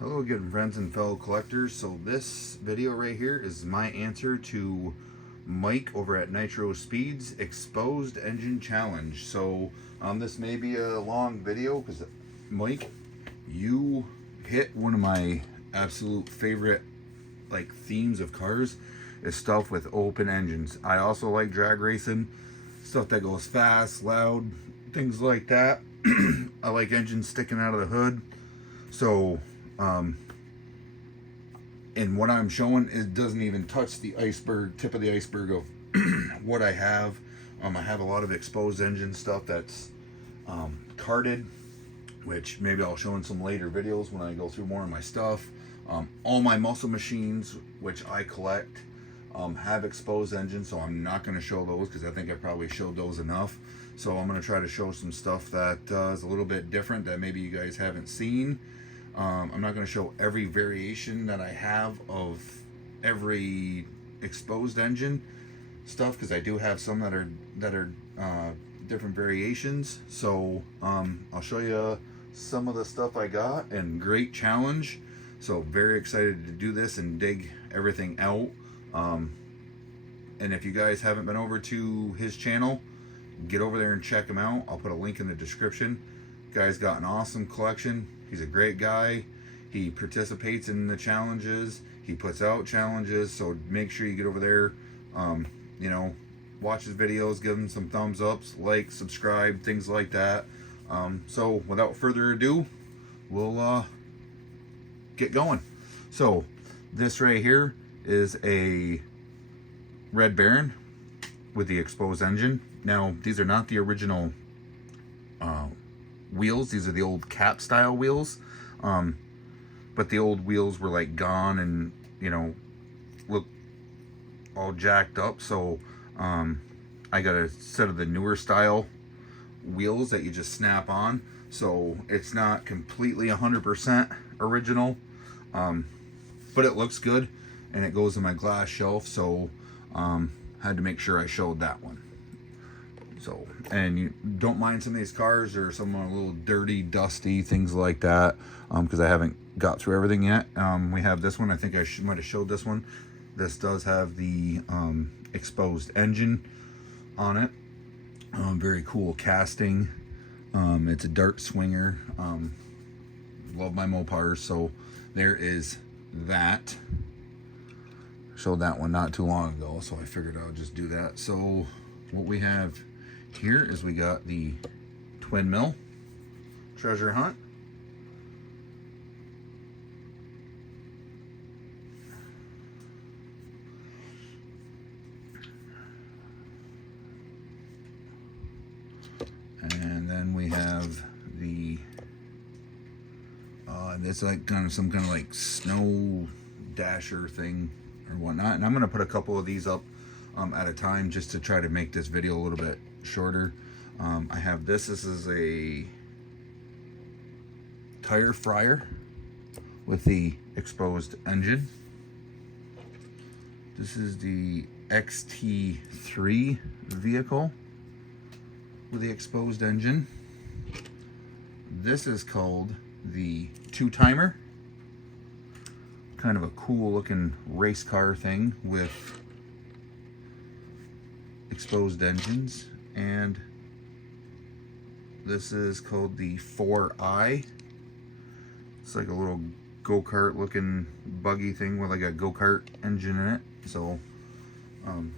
Hello again, friends and fellow collectors. So this video right here is my answer to Mike over at Nitro Speeds Exposed Engine Challenge. So this may be a long video because Mike, you hit one of my absolute favorite themes of cars is stuff with open engines. I also like drag racing, stuff that goes fast, loud, things like that. I like engines sticking out of the hood. So and what I'm showing, it doesn't even touch the iceberg, tip of the iceberg of what I have. I have a lot of exposed engine stuff that's carded, which maybe I'll show in some later videos when I go through more of my stuff. All my muscle machines, which I collect, have exposed engines, so I'm not going to show those because I think I probably showed those enough. So I'm going to try to show some stuff that is a little bit different that maybe you guys haven't seen. I'm not going to show every variation that I have of every exposed engine stuff because I do have some that are different variations. So I'll show you some of the stuff I got, and great challenge. So very excited to do this and dig everything out. And if you guys haven't been over to his channel, get over there and check him out. I'll put a link in the description. Guy's got an awesome collection. He's a great guy. He participates in the challenges. He puts out challenges. So make sure you get over there. You know, watch his videos, give him some thumbs ups, like, subscribe, things like that. So without further ado, we'll get going. So this right here is a Red Baron with the exposed engine. Now these are not the original wheels. These are the old cap style wheels, but the old wheels were like gone and, you know, look all jacked up. So I got a set of the newer style wheels that you just snap on, so it's not completely 100% original, but it looks good and it goes in my glass shelf. So had to make sure I showed that one. So, and you don't mind some of these cars, or some are a little dirty, dusty, things like that, because I haven't got through everything yet. We have this one. I think I might have showed this one. This does have the exposed engine on it. Very cool casting. It's a dirt swinger. Love my Mopars, so there is that. Showed that one not too long ago, so I figured I'll just do that. So what we have here is we got the twin mill treasure hunt. And then we have the it's like some kind of like snow dasher thing or whatnot. And I'm going to put a couple of these up at a time just to try to make this video a little bit shorter. I have this. This is a tire fryer with the exposed engine. This is the XT3 vehicle with the exposed engine. This is called the two-timer. Kind of a cool looking race car thing with exposed engines. And this is called the 4i. It's like a little go-kart looking buggy thing with like a go-kart engine in it. So and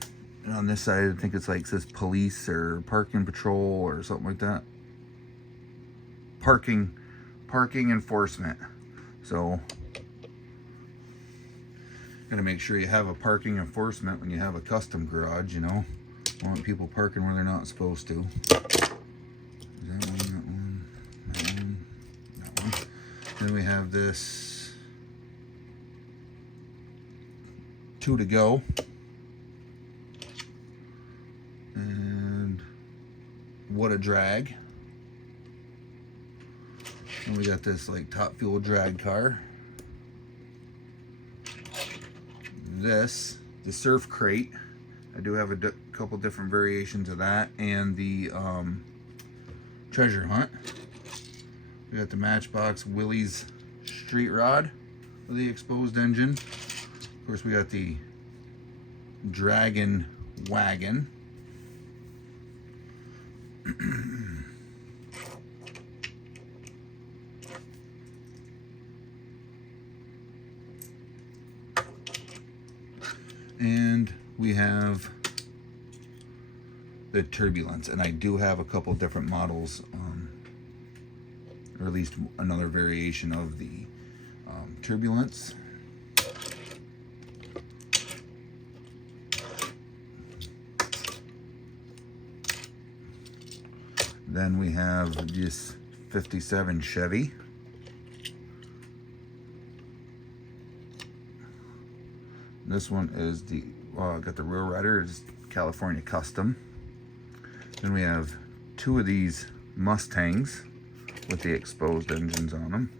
on this side I think it's like says police or parking patrol or something like that. Parking enforcement. So gotta make sure you have a parking enforcement when you have a custom garage, you know. I want people parking where they're not supposed to. That one, that one. Then we have this 2 to go. And what a drag. And we got this like Top Fuel drag car. This, the Surf Crate. I do have a couple different variations of that, and the treasure hunt. We got the Matchbox Willys street rod with the exposed engine. Of course, we got the Dragon wagon. And we have the Turbulence, and I do have a couple different models, or at least another variation of the Turbulence. Then we have this 57 Chevy. This one is the, got the Real Rider, it's California Custom. Then we have two of these Mustangs with the exposed engines on them.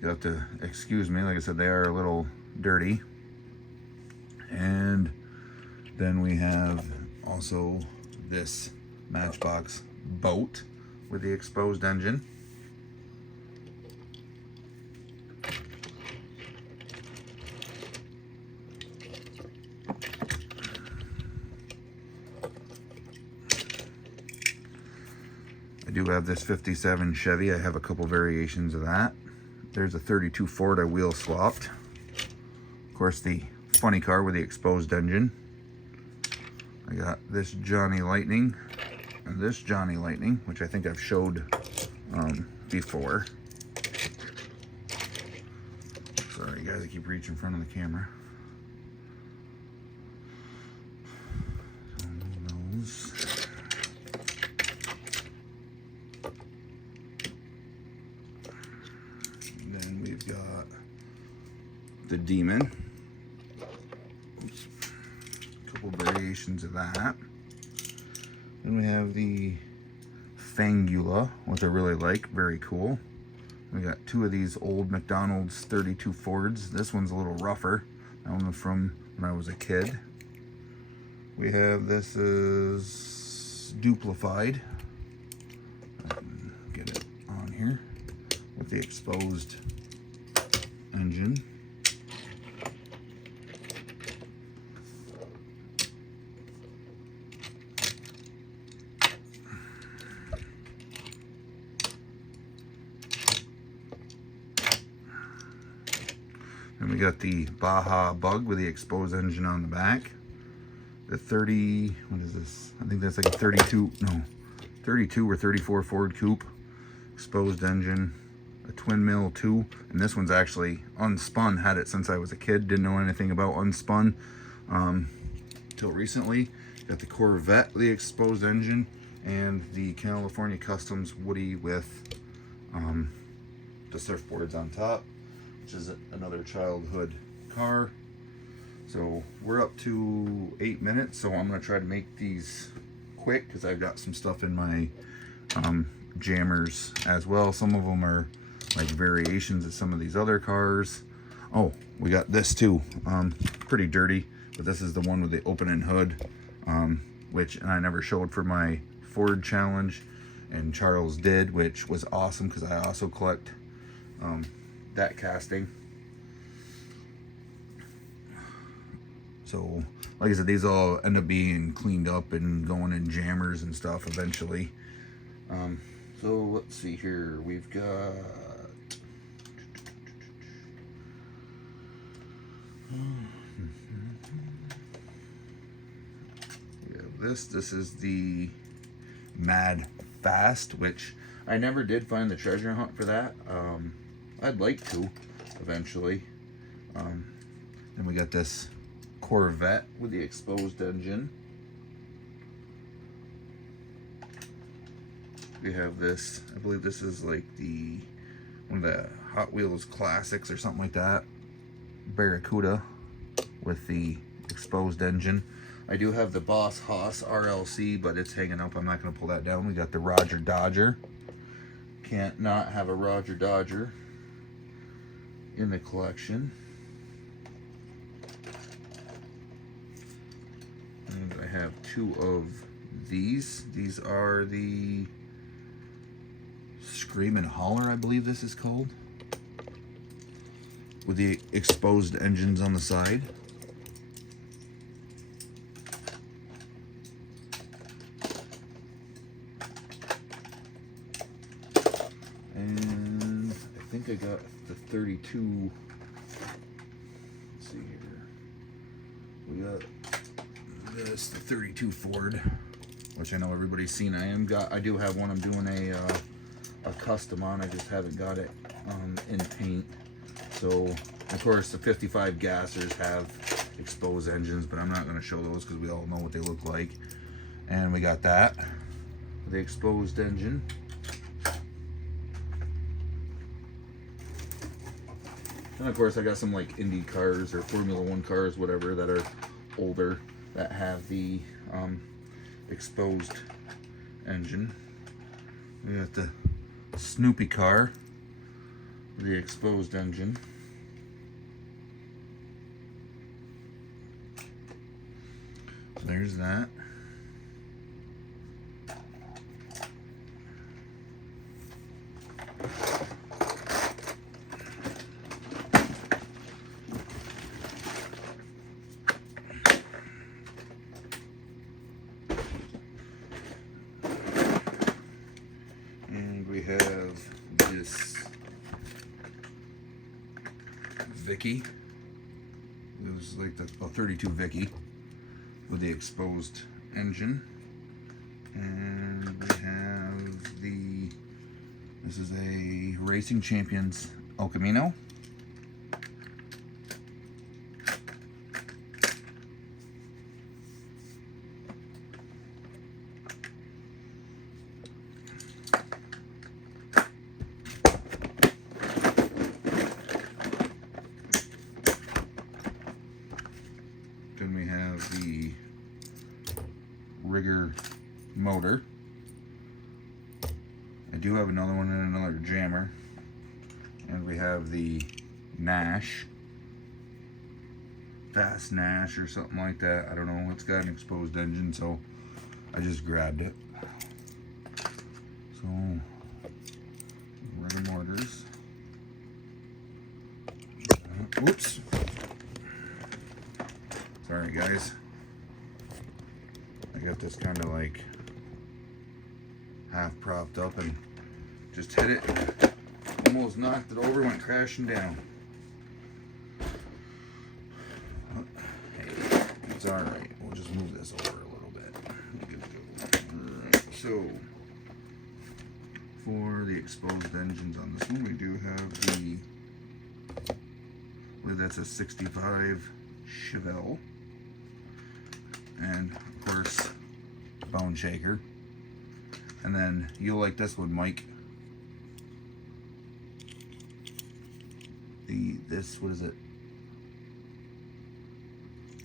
You have to excuse me, like I said, they are a little dirty. And then we have also this Matchbox boat with the exposed engine. I do have this 57 Chevy. I have a couple variations of that. There's a 32 Ford I wheel swapped. Of course, the funny car with the exposed engine. I got this Johnny Lightning and this Johnny Lightning, which I think I've showed before. Sorry guys, I keep reaching in front of the camera. Those. And then we've got the Demon. Oops. A couple variations of that. Then we have the Fangula, which I really like, very cool. We got two of these old McDonald's 32 Fords. This one's a little rougher. That one was from when I was a kid. We have, this is duplified. Get it on here with the exposed engine. And we got the Baja Bug with the exposed engine on the back. The 30, what is this? I think that's like a 32 or 34 Ford Coupe. Exposed engine, a twin mill 2. And this one's actually unspun. Had it since I was a kid. Didn't know anything about unspun till recently. Got the Corvette with the exposed engine. And the California Customs Woody with the surfboards on top, which is another childhood car. So we're up to 8 minutes, so I'm going to try to make these quick because I've got some stuff in my jammers as well. Some of them are like variations of some of these other cars. Oh, we got this too. Pretty dirty, but this is the one with the opening hood, which I never showed for my Ford challenge, and Charles did, which was awesome because I also collect that casting. So, like I said, these all end up being cleaned up and going in jammers and stuff eventually. So let's see here. We've got we have this. This is the Mad Fast, which I never did find the treasure hunt for that. I'd like to eventually. Then we got this Corvette with the exposed engine. We have this, I believe this is like the one of the Hot Wheels classics or something like that. Barracuda with the exposed engine. I do have the Boss Haas RLC, but it's hanging up. I'm not going to pull that down. We got the Roger Dodger. Can't not have a Roger Dodger in the collection. And I have two of these. These are the Scream and Holler, I believe this is called. with the exposed engines on the side. And I think I got the 32. Let's see here. We got this, the 32 Ford, which I know everybody's seen. I do have one. I'm doing a custom on. I just haven't got it in paint. So of course the 55 gassers have exposed engines, but I'm not going to show those because we all know what they look like. And we got that, the exposed engine. And of course I got some like Indy cars or Formula One cars, whatever, that are older that have the exposed engine. We got the Snoopy car, the exposed engine. So there's that. And we have this Vicky. It was like the 32 Vicky with the exposed engine. And we have this is a Racing Champions El Camino. Then we have the Rigger motor. I do have another one and another jammer. And we have the Nash. Fast Nash or something like that. I don't know. It's got an exposed engine, so I just grabbed it. So, Rigger motors. Oops. Sorry guys, I got this kind of like half propped up and just hit it, almost knocked it over, went crashing down. Hey, it's alright, we'll just move this over a little bit. Alright, so for the exposed engines on this one, we do have the, I believe that's a 65 Chevelle. And of course, bone shaker. And then you'll like this one, Mike. What is it?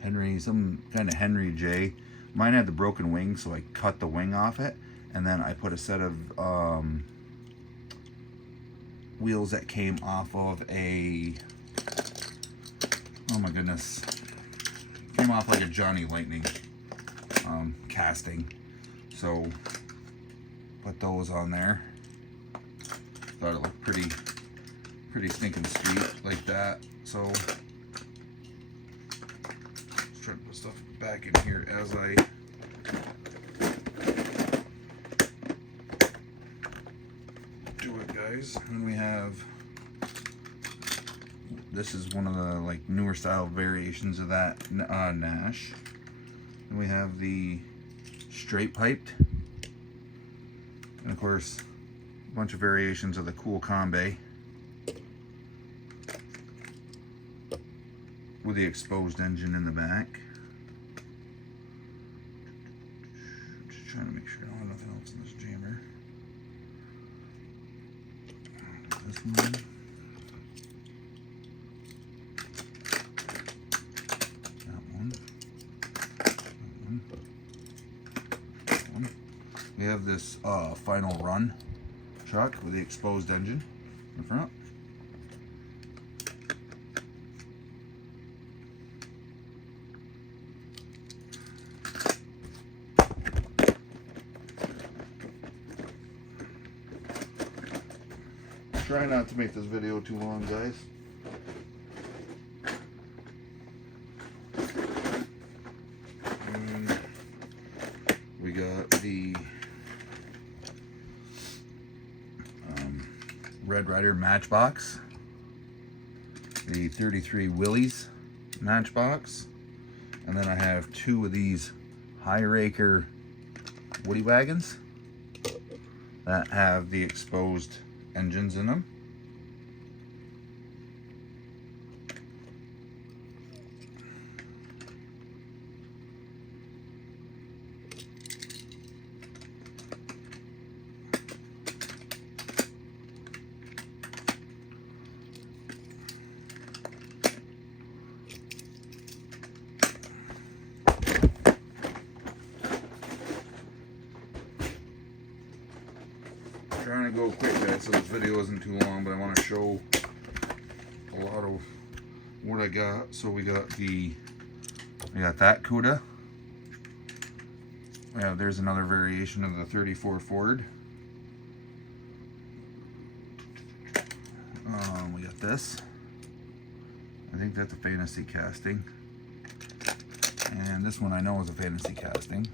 Henry, some kind of Henry J. Mine had the broken wing, so I cut the wing off it, and then I put a set of wheels that came off of a, oh my goodness, came off like a Johnny Lightning casting. So put those on there. Thought it looked pretty stinking sweet like that. So let's try to put stuff back in here as I do it, guys. And we have, this is one of the like newer style variations of that Nash. And we have the straight piped, and of course a bunch of variations of the Cool Combi with the exposed engine in the back. Just trying to make sure I don't have nothing else in this jammer. This one. We have this Final Run truck with the exposed engine in front. Try not to make this video too long, guys. Rider Matchbox, the 33 Willys Matchbox, and then I have 2 of these High Raker Woody Wagons that have the exposed engines in them. Trying to go quick, guys, so this video isn't too long, but I want to show a lot of what I got. So we got that Cuda. Yeah, there's another variation of the 34 Ford. We got this. I think that's a fantasy casting. And this one I know is a fantasy casting.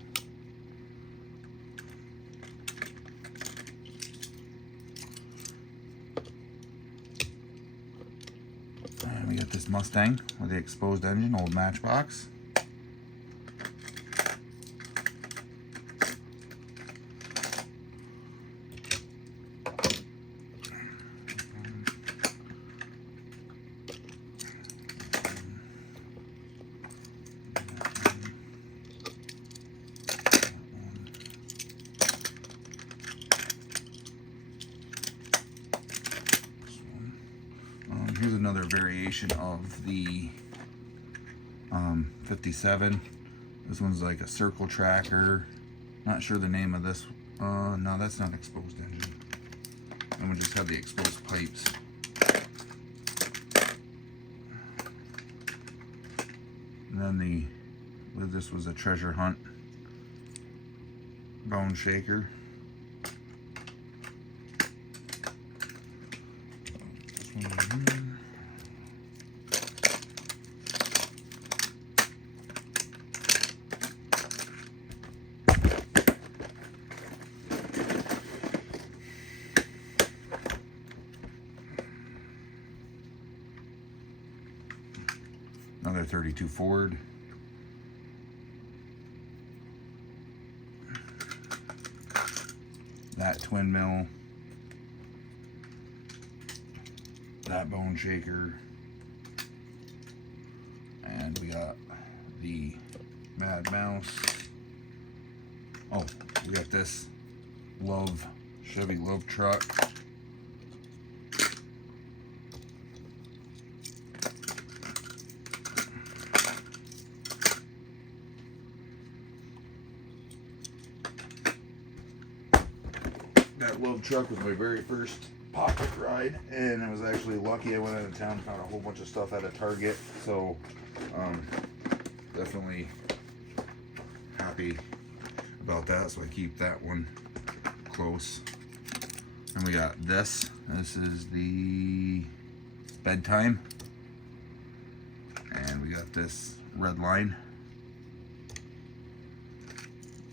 And we got this Mustang with the exposed engine, old Matchbox. Here's another variation of the 57. This one's like a circle tracker. Not sure the name of this. No, that's not exposed engine. And we just have the exposed pipes. And then this was a treasure hunt bone shaker. This one right here. Another 32 Ford. That twin mill. That bone shaker. And we got the Mad Mouse. Oh, we got this Chevy Love truck. That Love truck was my very first pocket ride, and I was actually lucky. I went out of town and found a whole bunch of stuff at a Target, so definitely happy about that. So I keep that one close. And we got this. This is the Bedtime, and we got this Red Line.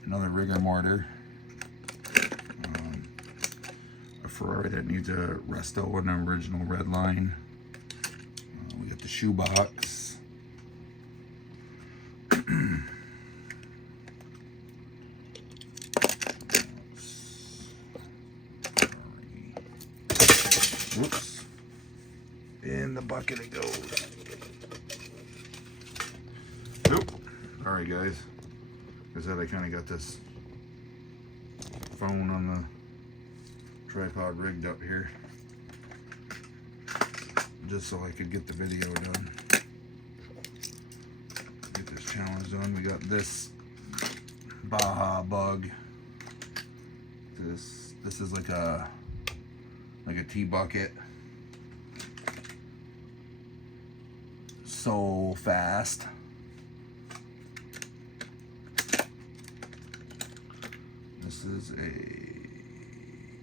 Another rigor mortar. Ferrari that needs a resto and an original Red Line. We got the shoebox. Whoops. In the bucket it goes. Nope. Alright guys. Like I said, I kind of got this phone on the tripod rigged up here just so I could get the video done, get this challenge done. We got this Baja Bug. This is like a tea bucket. So fast. This is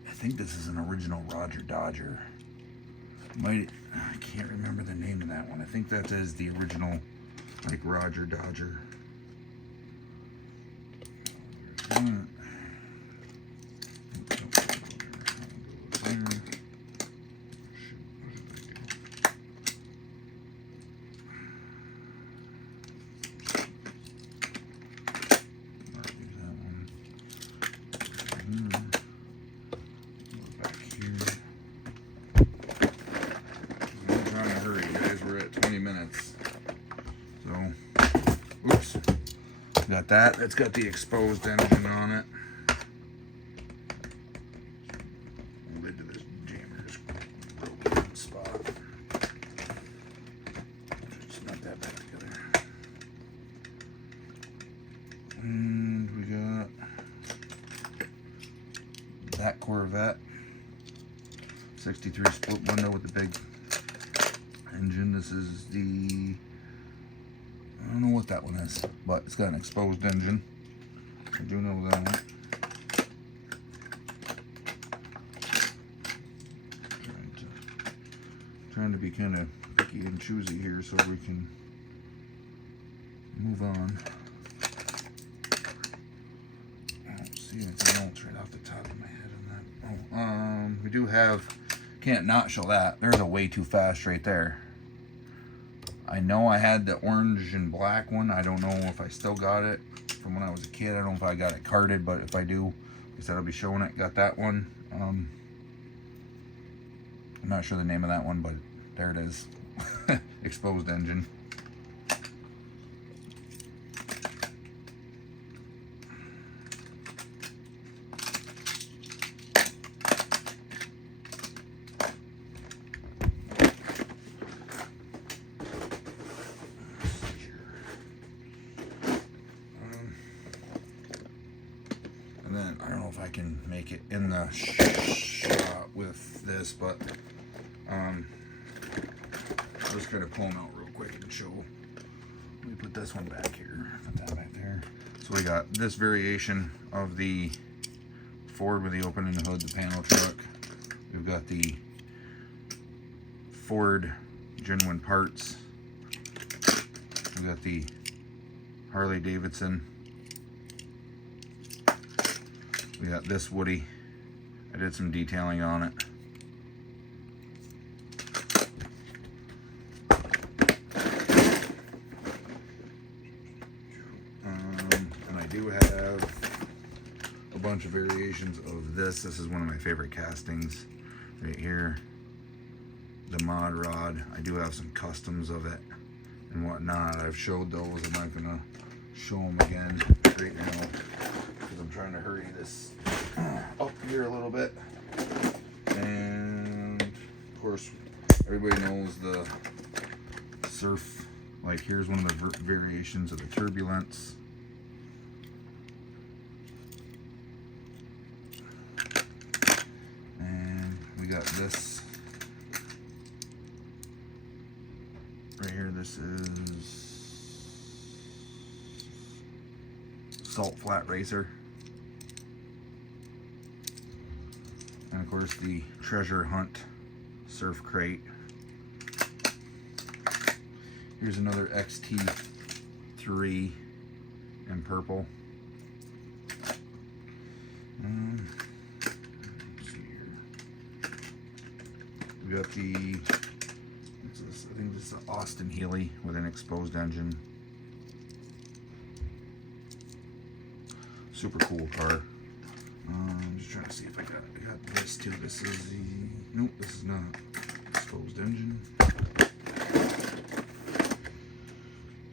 I think this is an original Roger Dodger. I can't remember the name of that one. I think that is the original, like, Roger Dodger. at 20 minutes. So, oops. Got that. That's got the exposed engine on it. The lid to this jammer is broken in spot. Just not that back together. And we got that Corvette 63 split window with the big engine. This is the, I don't know what that one is, but it's got an exposed engine. I do know that. Trying to be kind of picky and choosy here so we can move on. I don't see anything else right off the top of my head on that. Oh, we do have, can't not show that. There's a way too fast right there. I know I had the orange and black one. I don't know if I still got it from when I was a kid. I don't know if I got it carded, but if I do, I said I'll be showing it. Got that one. I'm not sure the name of that one, but there it is. Exposed engine. And then I don't know if I can make it in the shot with this, but I'll just kind of pull them out real quick and show. Let me put this one back here. Put that back there. So we got this variation of the Ford with the opening the hood, the panel truck. We've got the Ford genuine parts. We've got the Harley Davidson. We got this Woody. I did some detailing on it. And I do have a bunch of variations of this. This is one of my favorite castings right here. The mod rod. I do have some customs of it and whatnot. I've showed those. I'm not gonna show them again right now because I'm trying to hurry this up here a little bit. And of course, everybody knows the surf. Like here's one of the variations of the Turbulence. And we got this right here. This is Salt Flat Racer. And of course the Treasure Hunt Surf Crate. Here's another XT3 in purple. Let's see here. We got the, I think this is an Austin Healey with an exposed engine. Super cool car. I'm just trying to see if I got this too. This is the, nope, this is not exposed engine.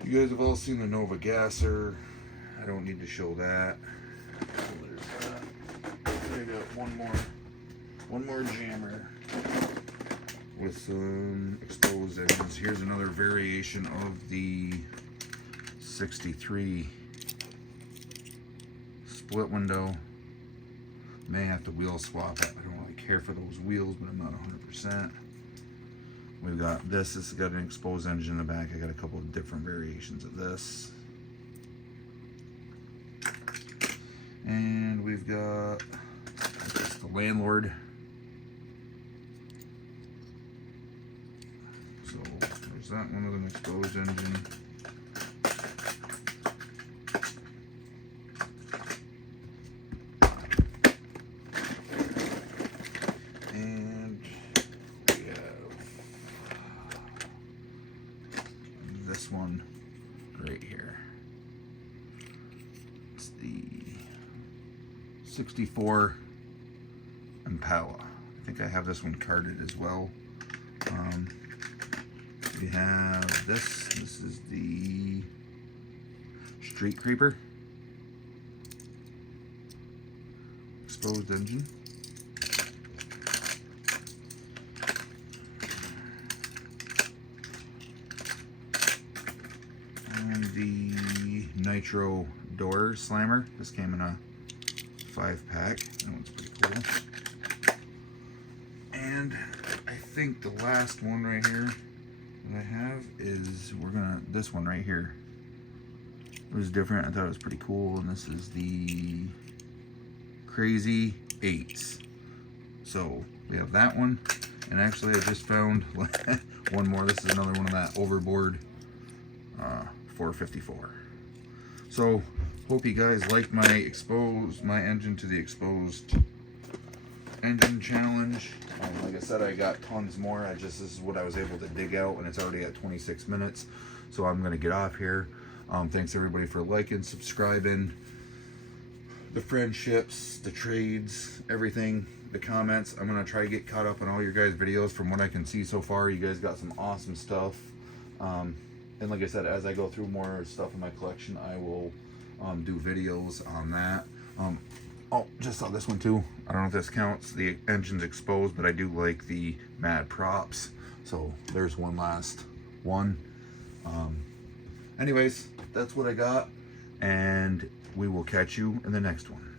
You guys have all seen the Nova Gasser. I don't need to show that. So there's that. I got one more jammer with some exposed engines. Here's another variation of the 63 split window. May have to wheel swap it. I don't really care for those wheels, but I'm not 100%. We've got this. This has got an exposed engine in the back. I got a couple of different variations of this. And we've got the Landlord. So there's that one with an exposed engine. And we have this one right here. It's the 64 Impala. I think I have this one carded as well. we have this. This is the Street Creeper. Exposed engine. And the Nitro Door Slammer. This came in a 5-pack. That one's pretty cool. And I think the last one right here that I have is this one right here. It was different. I thought it was pretty cool. And this is the Crazy 8s. So we have that one. And actually I just found one more. This is another one of that Overboard 454. So hope you guys liked my engine to the exposed engine challenge. Like I said, I got tons more. This is what I was able to dig out, and it's already at 26 minutes. So I'm gonna get off here. Thanks everybody for liking, subscribing, the friendships, the trades, everything, the comments. I'm gonna try to get caught up on all your guys' videos. From what I can see so far, you guys got some awesome stuff. And like I said, as I go through more stuff in my collection, I will do videos on that. Oh, just saw this one too. I don't know if this counts. The engine's exposed, but I do like the Mad Props. So there's one last one. Anyways, that's what I got, and we will catch you in the next one.